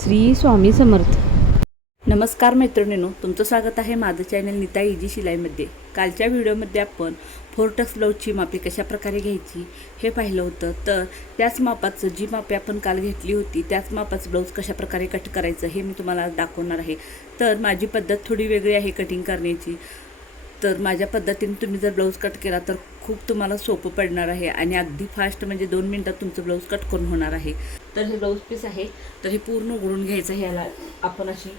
श्री स्वामी समर्थ. नमस्कार मैत्रिणींनो तुमचं स्वागत आहे माझं चॅनल नीता इजी शिलाईमध्ये. कालच्या व्हिडिओमध्ये आपण फोर टक्स ब्लाऊजची मापे कशा प्रकारे घ्यायची हे पाहिलं होतं. तर त्याच मापाचं जी मापे आपण काल घेतली होती त्याच मापाचं ब्लाऊज कशा प्रकारे कट करायचं हे मी तुम्हाला दाखवणार आहे. तर माझी पद्धत थोडी वेगळी आहे कटिंग करण्याची. तर माझ्या पद्धतीने तुम्ही जर ब्लाऊज कट केला तर खूप तुम्हाला सोपं पडणार आहे आणि अगदी फास्ट म्हणजे दोन मिनटात तुमचं ब्लाऊज कट करून होणार आहे. तर हे ब्लाऊज पीस आहे तर हे पूर्ण उघडून घ्यायचं आहे याला. आपण अशी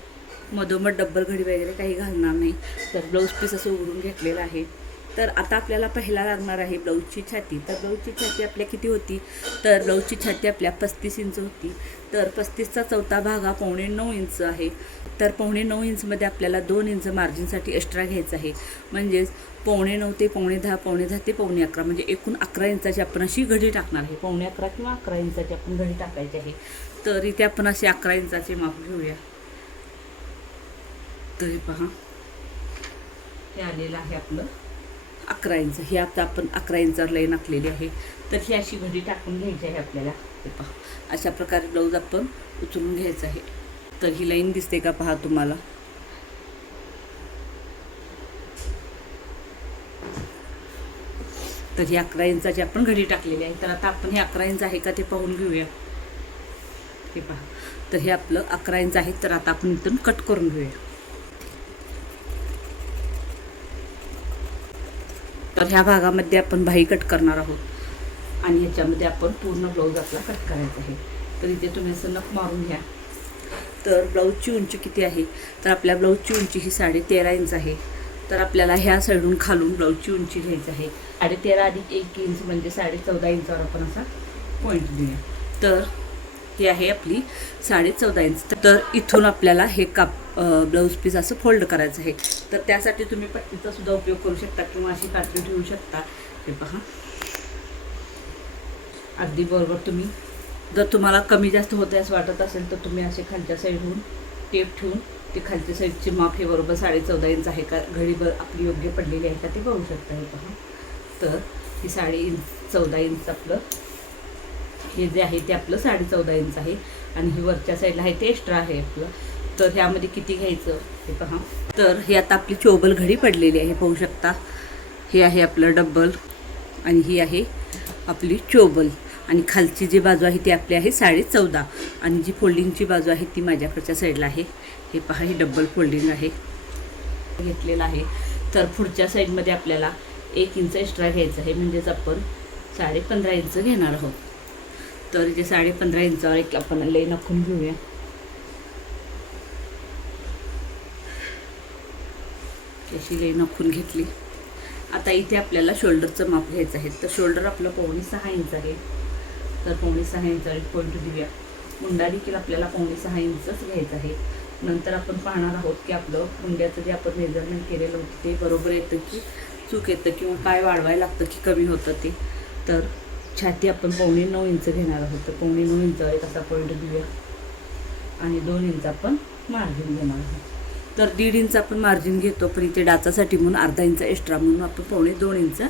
मधोमध डब्बल घडी वगैरे काही घालणार नाही. तर ब्लाऊज पीस असं उघडून घेतलेलं आहे. तर आता आपल्याला पहिला लागणार आहे ब्लाऊजची छाती. तर ब्लाऊजची छाती आपल्या किती होती? तर ब्लाऊजची छाती आपल्या पस्तीस इंच होती. तर पस्तीसचा चौथा भाग हा पावणे नऊ इंच आहे. तर पावणे नऊ इंचमध्ये आपल्याला दोन इंच मार्जिनसाठी एक्स्ट्रा घ्यायचं आहे. म्हणजेच पावणे नऊ ते पावणे दहा पावणे दहा ते पावणे अकरा म्हणजे एकूण अकरा इंचाची आपण अशी घडी टाकणार आहे. पावणे अकरा किंवा अकरा इंचाची आपण घडी टाकायची आहे. तर इथे आपण असे अकरा इंचाचे माप घेऊया. तरी पहा. हे आलेलं आहे आपलं अकरा इंच. हे आता आपण अकरा इंचावर लाईन आखलेली आहे. तर ही अशी घडी टाकून घ्यायची आहे आपल्याला. हे पहा. अशा प्रकारे ब्लाऊज आपण उचलून घ्यायचं आहे. तर ही लाईन दिसते का पहा तुम्हाला? तर ही अकरा इंचाची आपण घडी टाकलेली आहे. तर आता आपण हे अकरा इंच आहे का ते पाहून घेऊया. हे पहा. तर हे आपलं अकरा इंच आहे तर आता आपण इथून कट करून घेऊया. तर ह्या भागामध्ये आपण बाही कट करणार आहोत. आणि ह्याच्यामध्ये आपण पूर्ण ब्लाऊज आपला कट करायचा आहे. तर इथे तुम्ही असं नख मारून घ्या. तर ब्लाऊजची उंची किती आहे? तर आपल्या ब्लाऊजची उंची ही साडे तेरा इंच आहे. तर आपल्याला ह्या साईडून खालून ब्लाऊजची उंची घ्यायची आहे. साडे तेरा अधिक एक इंच म्हणजे साडे चौदा इंचावर आपण असा पॉईंट देऊया तर ही आहे आपली साडे चौदा इंच. तर इथून आपल्याला हे काप ब्लाऊज पीस असं फोल्ड करायचं आहे. तर त्यासाठी तुम्ही पट्टीचा सुद्धा उपयोग करू शकता किंवा अशी कात्री ठेवू शकता. हे पहा. अगदी बरोबर तुम्ही जर तुम्हाला कमी जास्त होते असं वाटत असेल तर तुम्ही असे खालच्या साईडहून टेप ठेवून ते खालच्या साईडची माप हे बरोबर साडे चौदा इंच आहे का घडीभर आपली योग्य पडलेली आहे का ते बघू शकता हे पहा. तर ही साडे इंच चौदा इंच आपलं हे जे आहे ते आपलं साडे चौदा इंच आहे आणि ही वरच्या साईडला आहे ते एक्स्ट्रा आहे आपलं. तर ह्यामध्ये किती घ्यायचं हे पहा. तर हे आता आपली चोबल घडी पडलेली आहे पाहू शकता. हे आहे आपलं डब्बल आणि ही आहे आपली चोबल. आणि खालची जी बाजू आहे ती आपली आहे साडे चौदा. आणि जी फोल्डिंगची बाजू आहे ती माझ्याकडच्या साईडला आहे. हे पहा हे डबल फोल्डिंग आहे. घेतलेलं आहे. तर पुढच्या साईडमध्ये आपल्याला एक इंच एक्स्ट्रा घ्यायचं आहे. म्हणजेच आपण साडे पंधरा इंच घेणार आहोत. तर जे साडे पंधरा इंचावर एक आपण लई नखून घेऊया. अशी लई नखून घेतली. आता इथे आपल्याला शोल्डरचं माप घ्यायचं आहे. तर शोल्डर आपलं पावणे सहा इंच आहे. तर पावणे सहा इंचावर एक पॉईंट देऊया मुंडा देखील आपल्याला पावणे सहा इंचच घ्यायचं आहे. नंतर आपण पाहणार आहोत की आपलं मुंड्याचं जे आपण मेजरमेंट केलेलं होतं ते बरोबर येतं की चूक येतं किंवा काय वाढवायला लागतं की कमी होतं ते. तर छाती आपण पावणे नऊ इंच घेणार आहोत. तर पावणे नऊ इंचावर एक असा पॉईंट देऊया आणि दोन इंच आपण मार्जिन घेणार आहोत. तर दीड इंच आपण मार्जिन घेतो पण इथे डाचासाठी म्हणून अर्धा इंच एक्स्ट्रा म्हणून आपण पावणे दोन इंच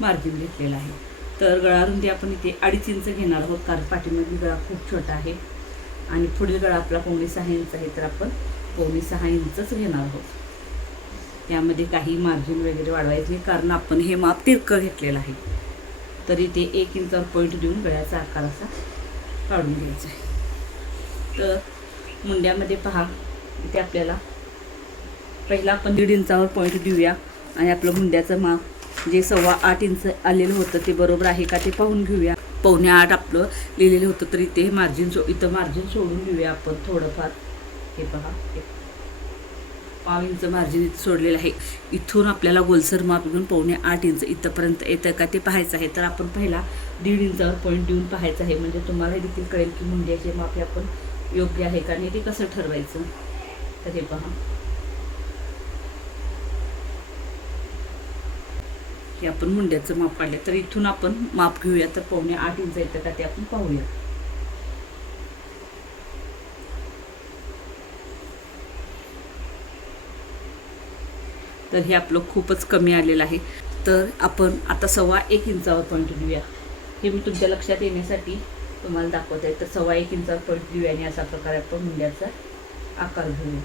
मार्जिन घेतलेलं आहे. तर गळा रुंदी आपण इथे अडीच इंच घेणार आहोत. कारण पाठीमधली गळा खूप छोटा आहे. आणि पुढील गळा आपला पावणे सहा इंच आहे तर आपण पावणे सहा इंचच घेणार आहोत. यामध्ये काही मार्जिन वगैरे वाढवायचं नाही. कारण आपण हे माप तिरकं घेतलेलं आहे. तरी ते एक इंचावर पॉईंट देऊन गळ्याचा आकार असा काढून घ्यायचा आहे. तर मुंड्यामध्ये पहा इथे आपल्याला पहिला आपण दीड इंचावर पॉईंट देऊया. आणि आपलं मुंड्याचं माप जे सव्वा आठ इंच आलेलं होतं ते बरोबर आहे का ते पाहून घेऊया. पावणे आठ आपलं लिहिलेलं होतं तर इथे मार्जिन सो इथं मार्जिन सोडून घेऊया आपण थोडंफार. हे पहा पाव इंच मार्जिन इथं सोडलेलं आहे. इथून आपल्याला गोलसर माप घेऊन पावणे आठ इंच इथंपर्यंत येतं का ते पाहायचं आहे. तर आपण पहिला दीड इंचावर पॉईंट देऊन पाहायचं आहे. म्हणजे तुम्हाला देखील कळेल की मुंड्याचे माप हे आपण योग्य आहे का नाही ते कसं ठरवायचं. तर हे पहा. हे आपण मुंड्याचं माप काढलं तर इथून आपण माप घेऊया. तर पावणे आठ इंच येतं का ते आपण पाहूया. तर हे आपलं खूपच कमी आलेलं आहे. तर आपण आता सव्वा एक इंचावर पॉईंट देऊया हे मी तुमच्या लक्षात येण्यासाठी तुम्हाला दाखवत आहे तर सव्वा एक इंचावर पॉईंट देऊया आणि अशा प्रकारे आपण मुंड्याचा आकार घेऊया.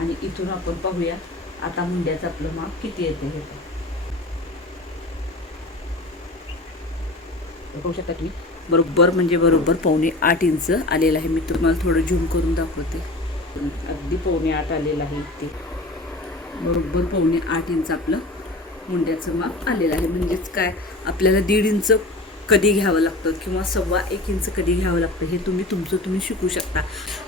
आणि इथून आपण पाहूया आता मुंड्याचं आपलं माप किती येते हे बघू. शकता तुम्ही? बरोबर म्हणजे बरोबर पावणे आठ इंच आलेलं आहे. मी तुम्हाला थोडं झूम करून दाखवते. अगदी पावणे आठ आलेलं आहे ते बरोबर पावणे आठ इंच आपलं मुंड्याचं माप आलेलं आहे. म्हणजेच काय? आपल्याला दीड इंच कधी घ्यावं लागतं किंवा सव्वा एक इंच कधी घ्यावं लागतं हे तुम्ही तुमचं तुम्ही शिकू शकता.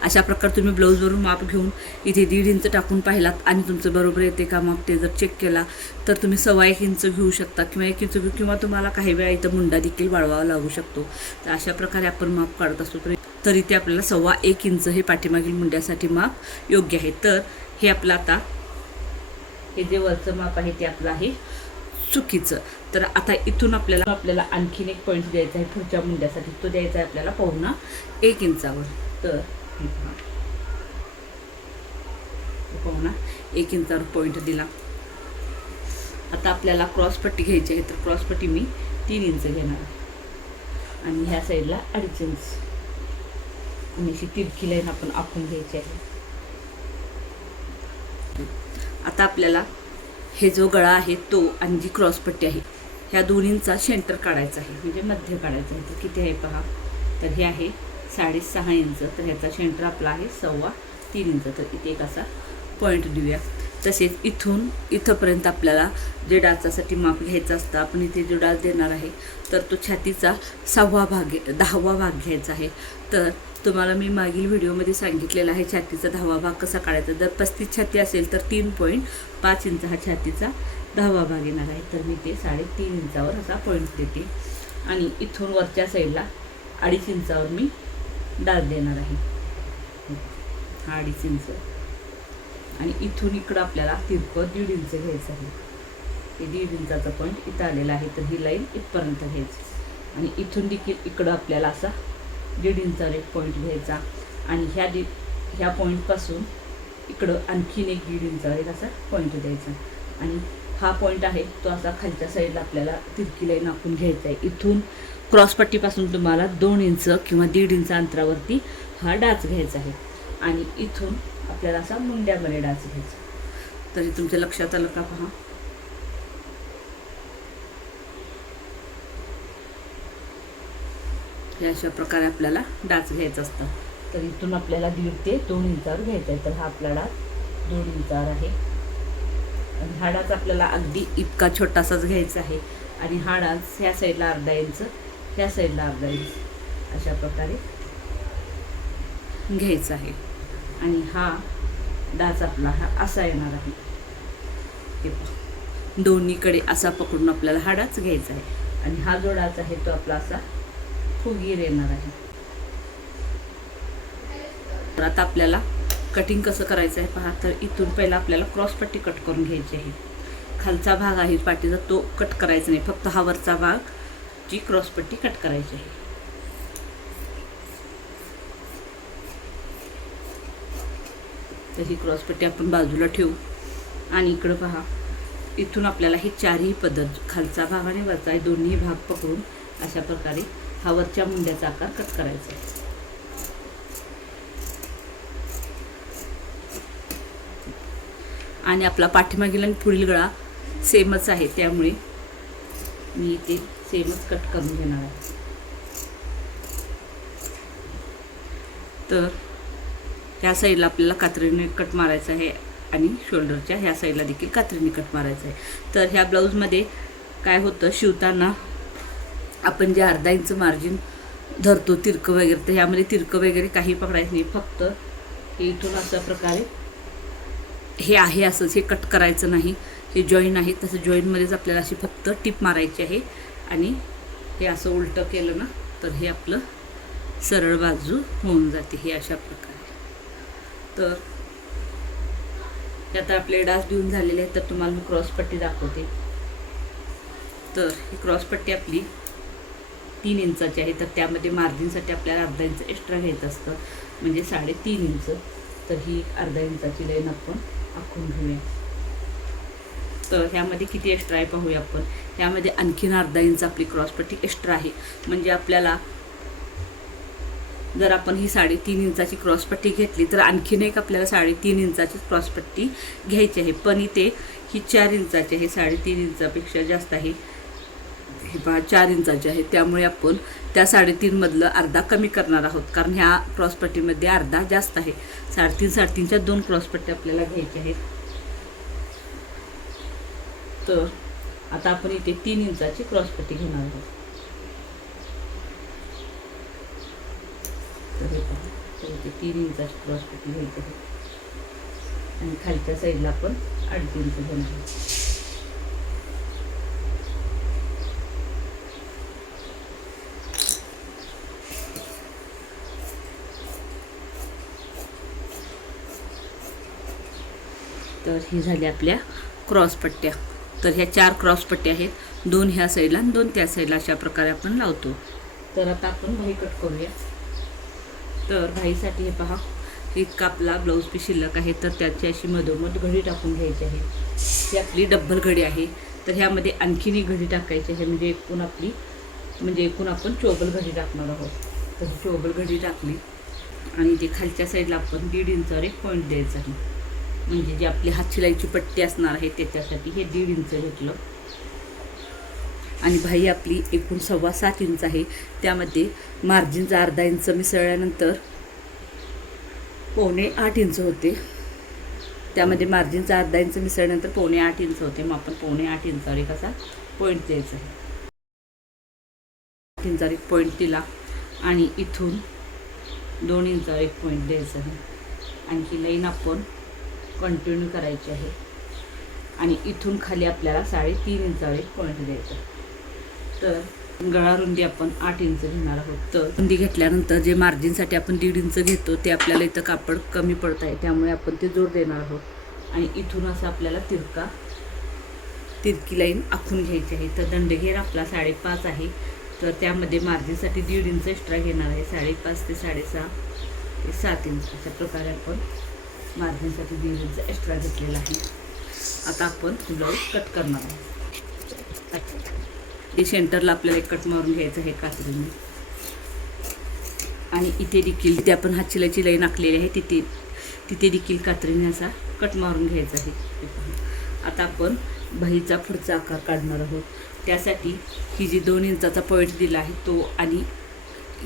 अशा प्रकारे तुम्ही ब्लाऊजवरून माप घेऊन इथे दीड इंच टाकून पाहिलात आणि तुमचं बरोबर येते का माप ते जर चेक केला तर तुम्ही सव्वा एक इंच घेऊ शकता किंवा एक इंच घेऊ किंवा तुम्हाला काही वेळा इथं मुंडा देखील वाढवावा लागू शकतो. तर अशा प्रकारे आपण माप काढत असतो. तर तर इथे आपल्याला सव्वा एक इंच हे पाठीमागील मुंड्यासाठी माप योग्य आहे. तर हे आपलं आता हे जे वरचं माप आहे ते आपलं आहे. चुकीचं. तर आता इथून आपल्याला आपल्याला आणखीन एक पॉईंट द्यायचा आहे पुढच्या मुंड्यासाठी. तो द्यायचा आहे आपल्याला पाहुणा एक इंचावर. तर पाहुणा एक इंचावर पॉईंट दिला. आता आपल्याला क्रॉस पट्टी घ्यायची आहे. तर क्रॉस पट्टी मी तीन इंच घेणार आणि ह्या साईडला अडीच इंच. आणि अशी तिरकी लाईन आपण आखून घ्यायची आहे. आता आपल्याला हे जो गळा आहे तो आणि जी क्रॉसपट्टी आहे ह्या दोन्हींचा सेंटर काढायचा आहे. म्हणजे मध्य काढायचं आहे. तर किती आहे पहा? तर हे आहे साडेसहा इंच. तर ह्याचा सेंटर आपला आहे सव्वा तीन इंच. तर इथे एक असा पॉईंट देऊया. तसेच इथून इथंपर्यंत आपल्याला जे डाचासाठी माप घ्यायचं असतं आपण इथे जो डाच देणार आहे तर तो छातीचा सहावा भाग घे- दहावा भाग घ्यायचा आहे. तर तुम्हाला मी मागील व्हिडिओमध्ये सांगितलेला आहे छातीचा दहावा भाग कसा काढायचा? जर पस्तीस छाती असेल तर तीन पॉईंट पाच इंच हा छातीचा दहावा भाग येणार आहे. तर मी ते साडेतीन इंचावर असा पॉईंट देते. आणि इथून वरच्या साईडला अडीच इंचावर मी डाच देणार आहे. हा अडीच इंच. आणि इथून इकडं आपल्याला तिरकं दीड इंच घ्यायचं आहे. हे दीड इंचाचा पॉईंट इथं आलेला आहे तर ही लाईन इथपर्यंत घ्यायची. आणि इथून देखील इकडं आपल्याला असा दीड इंचावर एक पॉईंट घ्यायचा. आणि ह्या दी ह्या पॉईंटपासून इकडं आणखीन एक दीड इंचावर एक असा पॉईंट द्यायचा. आणि हा पॉईंट आहे तो असा खालच्या साईडला आपल्याला तिरकी लाईन आखून घ्यायचा आहे. इथून क्रॉसपट्टीपासून तुम्हाला दोन इंच किंवा दीड इंच अंतरावरती हा डाच घ्यायचा आहे. आणि इथून आपल्याला असा मुंड्यामध्ये डाच घ्यायचा. तरी तुमच्या लक्षात आलं का पहा? हे अशा प्रकारे आपल्याला डाच घ्यायचा असतं. तर इथून आपल्याला दीड ते दोन इंचावर घ्यायचा आहे. तर हा आपला डाच दोन इंचावर आहे. आणि हा डाच आपल्याला अगदी इतका छोटासाच घ्यायचा आहे. आणि हा डाच ह्या साईडला अर्धा इंच ह्या साईडला अर्धा इंच अशा प्रकारे घ्यायचा आहे. आणि हा डाच आपला हा असा येणार आहे. हे पहा. दोन्हीकडे असा पकडून आपल्याला हा डाच घ्यायचा आहे. आणि हा जो डाच आहे तो आपला असा फुगीर येणार आहे. तर आता आपल्याला कटिंग कसं करायचं आहे पहा. तर इथून पहिला आपल्याला क्रॉसपट्टी कट करून घ्यायची आहे. खालचा भाग आहे पाठीचा तो कट करायचा नाही. फक्त हा वरचा भाग ची क्रॉसपट्टी कट करायची आहे. तर ही क्रॉसपट्टी आपण बाजूला ठेवू. आणि इकडं पहा इथून आपल्याला हे चारही पद्धत खालचा भाग आणि वरचा हे दोन्ही भाग पकडून अशा प्रकारे हा वरच्या मुंड्याचा आकार कट करायचा आहे. आणि आपला पाठीमागील आणि पुढील गळा सेमच आहे त्यामुळे मी इथे सेमच कट करून घेणार आहे. तर ह्या साईडला आपल्याला कात्रीने कट मारायचं आहे आणि शोल्डरच्या ह्या साईडला देखील कात्रीने कट मारायचं आहे. तर ह्या ब्लाऊजमध्ये काय होतं शिवताना आपण जे अर्धा इंच मार्जिन धरतो तिरकं वगैरे तर ह्यामध्ये तिरकं वगैरे काही पकडायचं नाही. फक्त हे इथून अशा प्रकारे हे आहे असंच हे कट करायचं नाही हे जॉईन आहे. तसं जॉईनमध्येच आपल्याला अशी फक्त टिप मारायची आहे आणि हे असं उलटं केलं ना तर हे आपलं सरळ बाजू होऊन जाते हे अशा प्रकारे. तर आता आपले डास देऊन झालेले आहेत तर तुम्हाला मी क्रॉसपट्टी दाखवते. तर ही क्रॉसपट्टी आपली तीन इंचाची आहे तर त्यामध्ये मार्जिनसाठी आपल्याला अर्धा इंच एक्स्ट्रा घ्यायचं असतं म्हणजे साडेतीन इंच. तर ही अर्धा इंचाची लाईन आपण आखून घेऊया. तर ह्यामध्ये किती एक्स्ट्रा आहे पाहूया आपण. ह्यामध्ये आणखीन अर्धा इंच आपली क्रॉसपट्टी एक्स्ट्रा आहे. म्हणजे आपल्याला जर आपण ही साडेतीन इंचाची क्रॉसपट्टी घेतली तर आणखीन एक आपल्याला साडेतीन इंचाची क्रॉसपट्टी घ्यायची आहे. पण इथे ही चार इंचाची आहे साडेतीन इंचापेक्षा जास्त आहे. हे पहा चार इंचाची आहे. त्यामुळे आपण त्या साडेतीनमधलं अर्धा कमी करणार आहोत कारण ह्या क्रॉसपट्टीमध्ये अर्धा जास्त आहे. साडेतीन साडेतीनच्या दोन क्रॉसपट्ट्या आपल्याला घ्यायच्या आहेत. तर आता आपण इथे तीन इंचाची क्रॉसपट्टी घेणार आहोत तर हे पहा तर इथे तीन इंचाची क्रॉसपट्टी घ्यायची आहे आणि खालच्या साईडला आपण अडीच इंच घेणार तर ही झाली आपल्या क्रॉसपट्ट्या तर ह्या चार क्रॉसपट्ट्या आहेत. दोन ह्या साईडला आणि दोन त्या साईडला अशा प्रकारे आपण लावतो. तर आता आपण वही कट करूया. तर भाईसाठी हे पहा इतका आपला ब्लाऊज पीस शिल्लक आहे तर त्याची अशी मधोमध घडी टाकून घ्यायची आहे. ही आपली डब्बल घडी आहे. तर ह्यामध्ये आणखीन एक घडी टाकायची आहे म्हणजे एकूण आपली म्हणजे एकूण आपण चोबल घडी टाकणार आहोत. तर चोबल घडी टाकली. आणि ते खालच्या साईडला आपण दीड इंचावर एक पॉईंट द्यायचा आहे. म्हणजे जी आपली हातशिलाईची पट्टी असणार आहे त्याच्यासाठी हे दीड इंच घेतलं. आणि भाई आपली एकूण सव्वा सात इंच आहे. त्यामध्ये मार्जिनचा अर्धा इंच मिसळल्यानंतर पावणे आठ इंच होते. त्यामध्ये मार्जिनचा अर्धा इंच मिसळल्यानंतर पावणे आठ इंच होते. मग आपण पावणे आठ इंचावर एक असा पॉईंट द्यायचा आहे. आठ इंचावर एक पॉईंट दिला आणि इथून दोन इंचावर एक पॉईंट द्यायचा आहे. आणखी लाईन आपण कंटिन्यू करायची आहे. आणि इथून खाली आपल्याला साडेतीन इंचावर एक पॉईंट द्यायचा तर गळा रुंदी आपण आठ इंच घेणार आहोत. तर रुंदी घेतल्यानंतर जे मार्जिनसाठी आपण दीड इंच घेतो ते आपल्याला इथं कापड कमी पडत आहे. त्यामुळे आपण ते जोड देणार आहोत. आणि इथून असं आपल्याला तिरका तिरकी लाईन आखून घ्यायची आहे. तर दंडघेर आपला साडेपाच आहे. तर त्यामध्ये मार्जिनसाठी दीड इंच एक्स्ट्रा घेणार आहे. साडेपाच ते साडेसहा ते सात इंच अशा प्रकारे आपण मार्जिनसाठी दीड इंच एक्स्ट्रा घेतलेला आहे. आता आपण ब्लाऊज कट करणार आहोत. हे सेंटरला आपल्याला एक कट मारून घ्यायचं आहे कात्रीने. आणि इथे देखील ते आपण हातशिलाची लाईन आखलेली आहे तिथे तिथे देखील कात्रीने असा कट मारून घ्यायचा आहे. आता आपण बाहीचा पुढचा आकार काढणार आहोत. त्यासाठी ही जी दोन इंचाचा पॉईंट दिला आहे तो आणि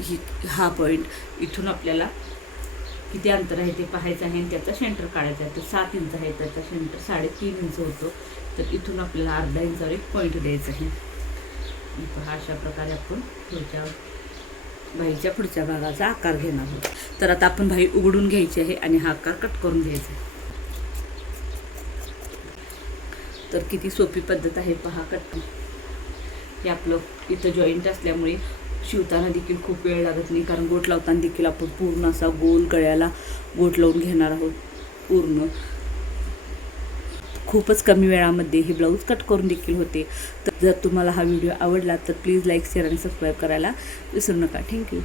ही हा पॉईंट इथून आपल्याला किती अंतर आहे ते पाहायचं आहे आणि त्याचा सेंटर काढायचा आहे. तर सात इंच आहे त्याचा सेंटर साडेतीन इंच होतो. तर इथून आपल्याला अर्धा इंचावर एक पॉईंट द्यायचा आहे. अशा प्रकारे आपण पुढच्या भाईच्या पुढच्या भागाचा आकार घेणार आहोत. तर आता आपण भाई उघडून घ्यायची आहे आणि हा आकार कट करून घ्यायचा आहे. तर किती सोपी पद्धत आहे पहा कट हे आपलं इथं जॉईंट असल्यामुळे शिवताना देखील खूप वेळ लागत नाही कारण गोट लावताना देखील आपण पूर्ण असा गोल गळ्याला गोट लावून घेणार आहोत. पूर्ण. खूपच कमी वेळामध्ये हे ब्लाऊज कट करून देखील होते. तर जर तुम्हाला हा व्हिडिओ आवडला तर प्लीज लाईक शेअर आणि सबस्क्राईब करायला विसरू नका. थँक्यू.